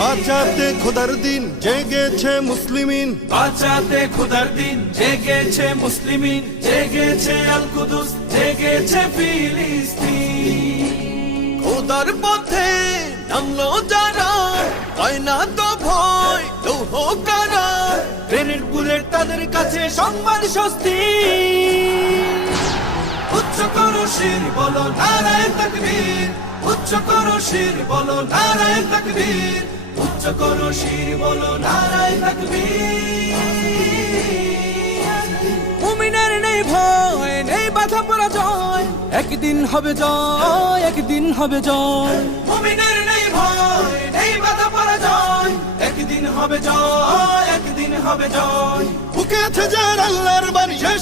বাঁচাতে খোদার দিন জেগেছে মুসলিমিন, বাঁচাতে খোদার দিন জেগেছে মুসলিমিন, জেগেছে আল কুদুস, জেগেছে ফিলিস্তিন। খোদার পথে নামলো যারা, হয় না তো ভয় লৌহ কারা, ট্রেনের বুলেট তাদের কাছে সম্মান স্বস্তি। উচ্চ করো শির বলো নারায়ে তাকবীর, উচ্চ করো শির বলো নারায়ে তাকবীর, উচ্চ করো শির বলো নারায়ে তাকবীর। মুমিনের নেই ভয়, নেই বাধা পরাজয়, একদিন হবে জয়, একদিন হবে জয়। মুমিনের নেই ভয়, নেই বাধা পরাজয়, একদিন হবে জয়, একদিন হবে জয়। বুকে আছে যার আল্লাহর বাণী